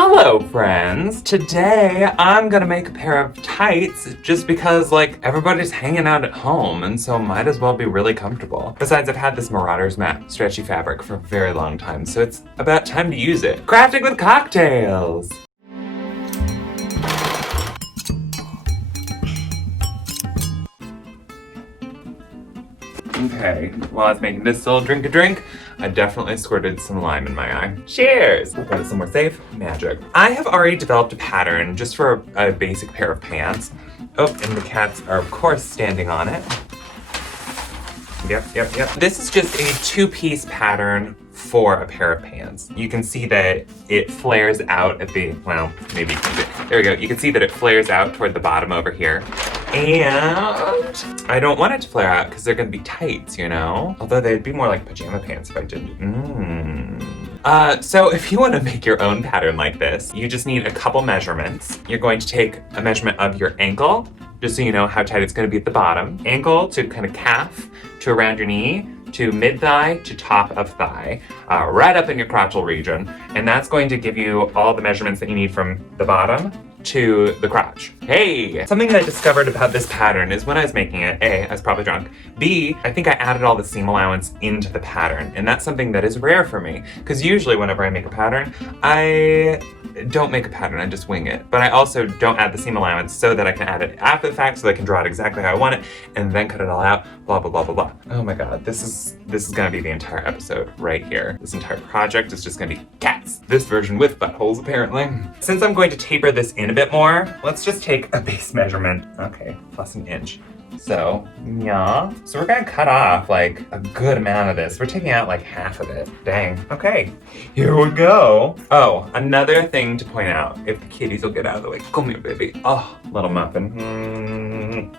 Hello friends! Today I'm gonna make a pair of tights just because like everybody's hanging out at home and so might as well be really comfortable. Besides, I've had this Marauders mat stretchy fabric for a very long time, so it's about time to use it. Crafting with cocktails! Okay, while I was making this little drink, I definitely squirted some lime in my eye. Cheers! I'll put it somewhere safe. Magic. I have already developed a pattern just for a basic pair of pants. Oh, and the cats are of course standing on it. Yep. This is just a two-piece pattern for a pair of pants. You can see that it flares out at the, well, maybe you can see, there we go. You can see that it flares out toward the bottom over here. And I don't want it to flare out because they're gonna be tights, you know? Although they'd be more like pajama pants if I didn't. So if you want to make your own pattern like this, you just need a couple measurements. You're going to take a measurement of your ankle, just so you know how tight it's going to be at the bottom. Ankle to kind of calf, to around your knee, to mid-thigh, to top of thigh, right up in your crotchal region. And that's going to give you all the measurements that you need from the bottom to the crotch. Hey! Something that I discovered about this pattern is when I was making it, A, I was probably drunk, B, I think I added all the seam allowance into the pattern, and that's something that is rare for me, because usually whenever I make a pattern, I don't make a pattern, I just wing it. But I also don't add the seam allowance so that I can add it after the fact, so that I can draw it exactly how I want it, and then cut it all out, blah, blah, blah, blah, blah. Oh my god, this is gonna be the entire episode right here. This entire project is just gonna be cats. This version with buttholes, apparently. Since I'm going to taper this in a bit more, let's just take a base measurement. Okay, plus an inch. So, yeah. So we're gonna cut off like a good amount of this. We're taking out like half of it. Dang. Okay, here we go. Oh, another thing to point out, if the kitties will get out of the way. Come here, baby. Oh, little muffin.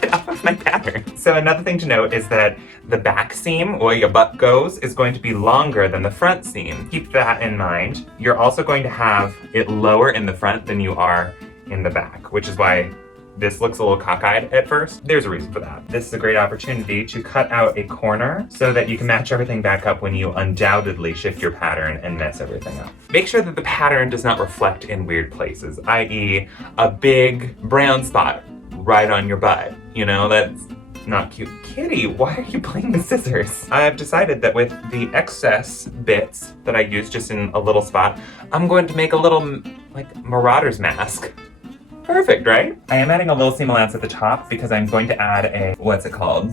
Get off of my pattern. So another thing to note is that the back seam, where your butt goes, is going to be longer than the front seam. Keep that in mind. You're also going to have it lower in the front than you are in the back, which is why this looks a little cockeyed at first. There's a reason for that. This is a great opportunity to cut out a corner so that you can match everything back up when you undoubtedly shift your pattern and mess everything up. Make sure that the pattern does not reflect in weird places, i.e. a big brown spot right on your butt. You know, that's not cute. Kitty, why are you playing with scissors? I've decided that with the excess bits that I use just in a little spot, I'm going to make a little, like, Marauders mask. Perfect, right? I am adding a little seam allowance at the top because I'm going to add a, what's it called?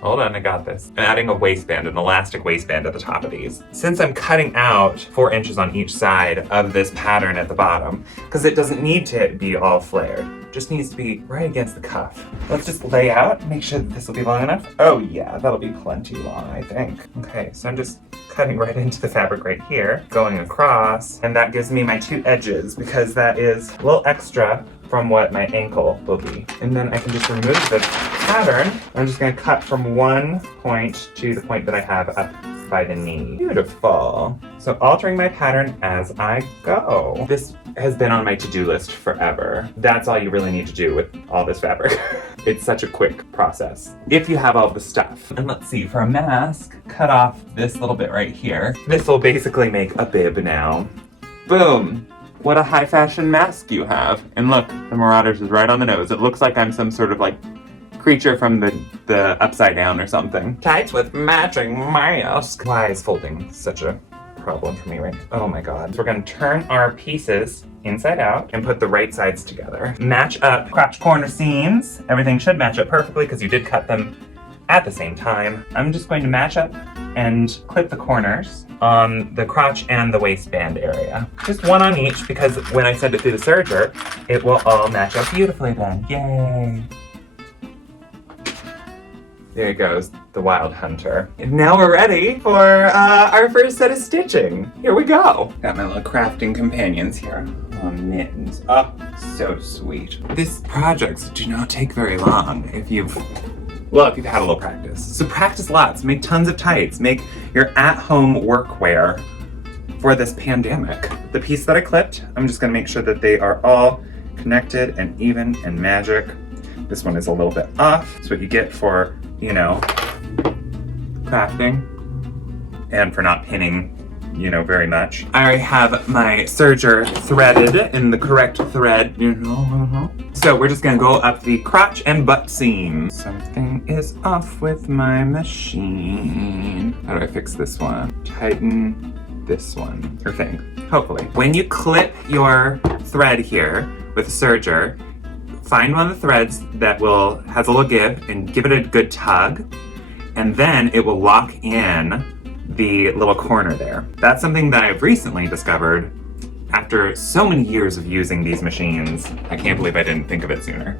Hold on, I got this. I'm adding a waistband, an elastic waistband at the top of these. Since I'm cutting out 4 inches on each side of this pattern at the bottom, because it doesn't need to be all flared, just needs to be right against the cuff. Let's just lay out and make sure that this will be long enough. Oh yeah, that'll be plenty long, I think. Okay, so I'm just cutting right into the fabric right here, going across, and that gives me my 2 edges because that is a little extra from what my ankle will be. And then I can just remove the pattern. I'm just gonna cut from one point to the point that I have up by the knee. Beautiful. So altering my pattern as I go. This has been on my to-do list forever. That's all you really need to do with all this fabric. It's such a quick process if you have all the stuff. And let's see, for a mask, cut off this little bit right here. This will basically make a bib now. Boom. What a high fashion mask you have. And look, the Marauders is right on the nose. It looks like I'm some sort of like creature from the Upside Down or something. Tights with matching mask. Why is folding such a problem for me right now? Oh my god. So we're gonna turn our pieces inside out and put the right sides together. Match up crotch corner seams. Everything should match up perfectly because you did cut them at the same time. I'm just going to match up and clip the corners on the crotch and the waistband area. Just one on each because when I send it through the serger, it will all match up beautifully then. Yay! There goes the Wild Hunter. And now we're ready for our first set of stitching. Here we go. Got my little crafting companions here. Oh, mittens. Oh, so sweet. These projects do not take very long if you've had a little practice. So practice lots, make tons of tights, make your at-home workwear for this pandemic. The piece that I clipped, I'm just gonna make sure that they are all connected and even and magic. This one is a little bit off. It's what you get for, you know, crafting and for not pinning you know, very much. I already have my serger threaded in the correct thread, you know. So we're just gonna go up the crotch and butt seam. Something is off with my machine. How do I fix this one? Tighten this one, or thing, hopefully. When you clip your thread here with a serger, find one of the threads that has a little give and give it a good tug, and then it will lock in the little corner there. That's something that I've recently discovered after so many years of using these machines. I can't believe I didn't think of it sooner.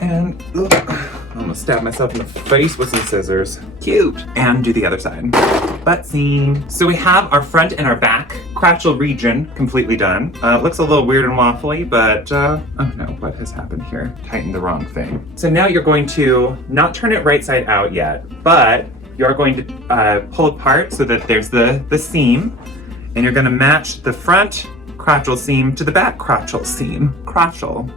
And I almost stabbed myself in the face with some scissors. Cute. And do the other side. Butt seam. So we have our front and our back crotchal region completely done. It looks a little weird and waffly, but oh no, what has happened here? Tightened the wrong thing. So now you're going to not turn it right side out yet, but you're going to pull apart so that there's the seam, and you're gonna match the front crotchal seam to the back crotchal seam. Crotchal,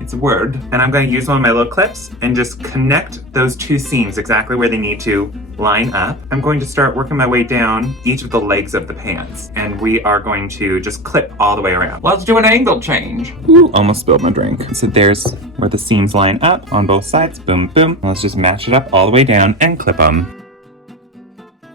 it's a word. And I'm gonna use one of my little clips and just connect those two seams exactly where they need to line up. I'm going to start working my way down each of the legs of the pants, and we are going to just clip all the way around. Let's do an angle change. Ooh, almost spilled my drink. So there's where the seams line up on both sides. Boom, boom. Let's just match it up all the way down and clip them.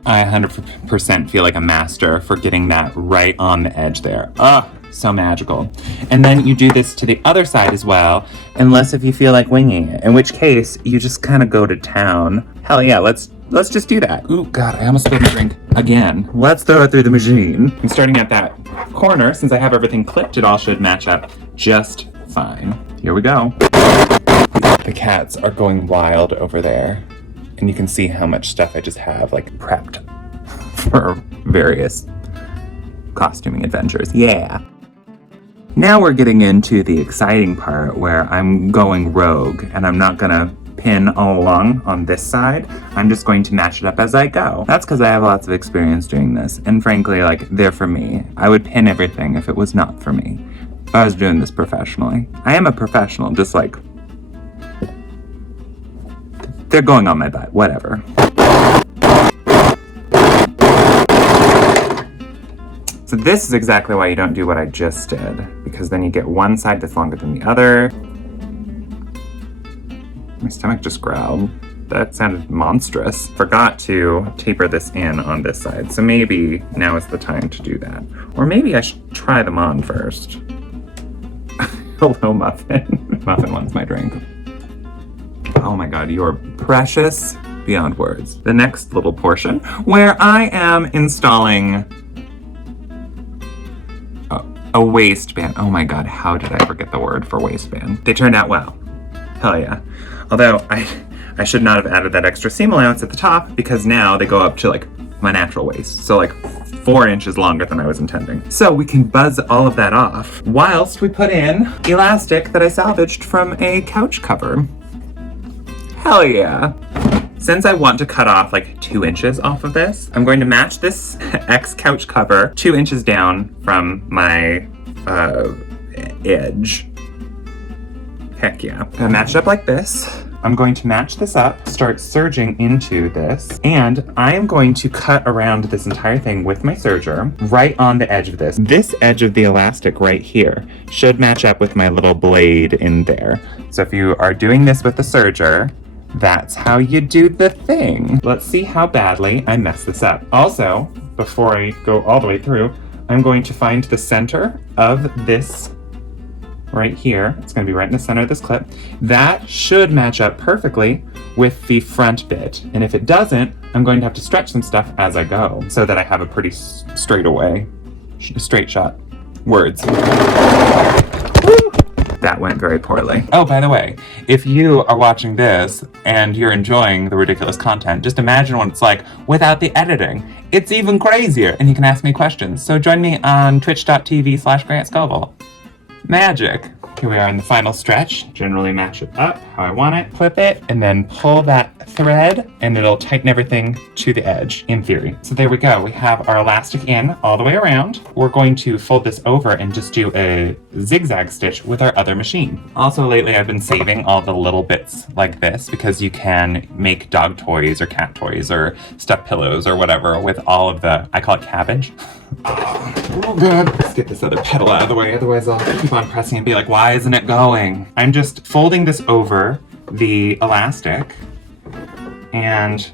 I 100% feel like a master for getting that right on the edge there. Oh, so magical. And then you do this to the other side as well, unless if you feel like winging it, in which case you just kind of go to town. Hell yeah, let's just do that. Ooh, God, I almost spilled my drink again. Let's throw it through the machine. I'm starting at that corner. Since I have everything clipped, it all should match up just fine. Here we go. The cats are going wild over there. And you can see how much stuff I just have, like, prepped for various costuming adventures. Yeah. Now we're getting into the exciting part where I'm going rogue, and I'm not gonna pin all along on this side. I'm just going to match it up as I go. That's because I have lots of experience doing this, and frankly, like, they're for me. I would pin everything if it was not for me. If I was doing this professionally. I am a professional, just like, they're going on my butt, whatever. So this is exactly why you don't do what I just did, because then you get one side that's longer than the other. My stomach just growled. That sounded monstrous. Forgot to taper this in on this side, so maybe now is the time to do that. Or maybe I should try them on first. Hello, Muffin. Muffin wants my drink. Oh my God, you're precious beyond words. The next little portion where I am installing a waistband. Oh my God, how did I forget the word for waistband? They turned out well. Hell yeah. Although I should not have added that extra seam allowance at the top, because now they go up to like my natural waist. So like 4 inches longer than I was intending. So we can buzz all of that off whilst we put in elastic that I salvaged from a couch cover. Hell yeah. Since I want to cut off like 2 inches off of this, I'm going to match this X couch cover 2 inches down from my edge. Heck yeah. I'm gonna match it up like this. I'm going to match this up, start serging into this, and I am going to cut around this entire thing with my serger right on the edge of this. This edge of the elastic right here should match up with my little blade in there. So if you are doing this with the serger, that's how you do the thing. Let's see how badly I mess this up. Also, before I go all the way through, I'm going to find the center of this right here. It's going to be right in the center of this clip. That should match up perfectly with the front bit. And if it doesn't, I'm going to have to stretch some stuff as I go so that I have a pretty straight shot. Words. That went very poorly. Oh, by the way, if you are watching this and you're enjoying the ridiculous content, just imagine what it's like without the editing. It's even crazier, and you can ask me questions. So join me on twitch.tv/Grant Scoville. Magic. Here we are in the final stretch. Generally match it up how I want it. Clip it and then pull that thread and it'll tighten everything to the edge in theory. So there we go. We have our elastic in all the way around. We're going to fold this over and just do a zigzag stitch with our other machine. Also lately I've been saving all the little bits like this because you can make dog toys or cat toys or stuffed pillows or whatever with all of the, I call it cabbage. Oh, good. Let's get this other pedal out of the way, otherwise I'll keep on pressing and be like, why isn't it going? I'm just folding this over the elastic and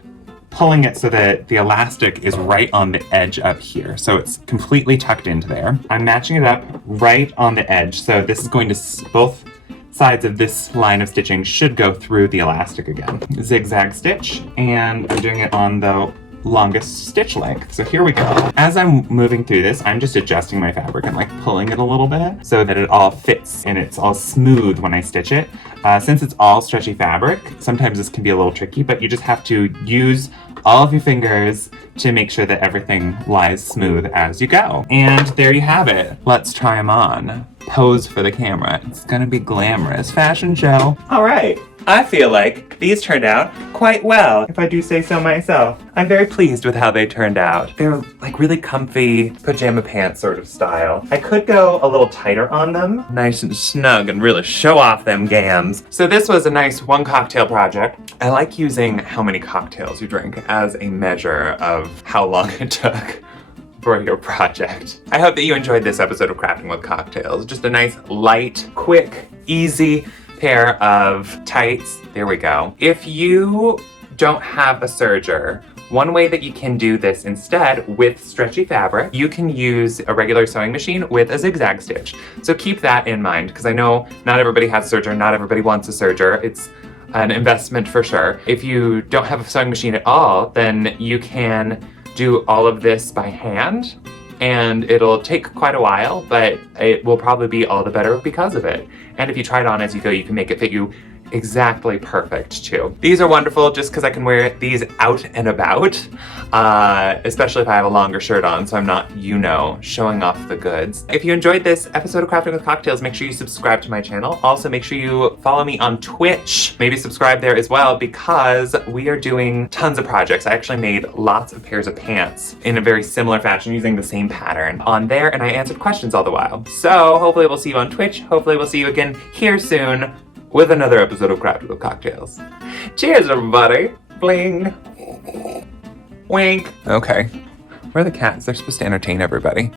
pulling it so that the elastic is right on the edge up here. So it's completely tucked into there. I'm matching it up right on the edge. So this is going to, both sides of this line of stitching should go through the elastic again. Zigzag stitch, and I'm doing it on the longest stitch length. So here we go. As I'm moving through this, I'm just adjusting my fabric and like pulling it a little bit so that it all fits and it's all smooth when I stitch it. Since it's all stretchy fabric, sometimes this can be a little tricky, but you just have to use all of your fingers to make sure that everything lies smooth as you go. And there you have it. Let's try them on. Pose for the camera. It's gonna be glamorous. Fashion show. All right. I feel like these turned out quite well, if I do say so myself. I'm very pleased with how they turned out. They're like really comfy pajama pants sort of style. I could go a little tighter on them. Nice and snug and really show off them gams. So this was a nice one cocktail project. I like using how many cocktails you drink as a measure of how long it took for your project. I hope that you enjoyed this episode of Crafting with Cocktails. Just a nice, light, quick, easy pair of tights. There we go. If you don't have a serger, one way that you can do this instead with stretchy fabric, you can use a regular sewing machine with a zigzag stitch. So keep that in mind, because I know not everybody has a serger, not everybody wants a serger. It's an investment for sure. If you don't have a sewing machine at all, then you can do all of this by hand, and it'll take quite a while, but it will probably be all the better because of it. And if you try it on as you go, you can make it fit you exactly perfect too. These are wonderful just because I can wear these out and about, especially if I have a longer shirt on, so I'm not, you know, showing off the goods. If you enjoyed this episode of Crafting with Cocktails, make sure you subscribe to my channel. Also, make sure you follow me on Twitch. Maybe subscribe there as well, because we are doing tons of projects. I actually made lots of pairs of pants in a very similar fashion using the same pattern on there, and I answered questions all the while. So hopefully we'll see you on Twitch. Hopefully we'll see you again here soon with another episode of Crafting with Cocktails. Cheers, everybody. Bling. Wink. Okay. Where are the cats? They're supposed to entertain everybody.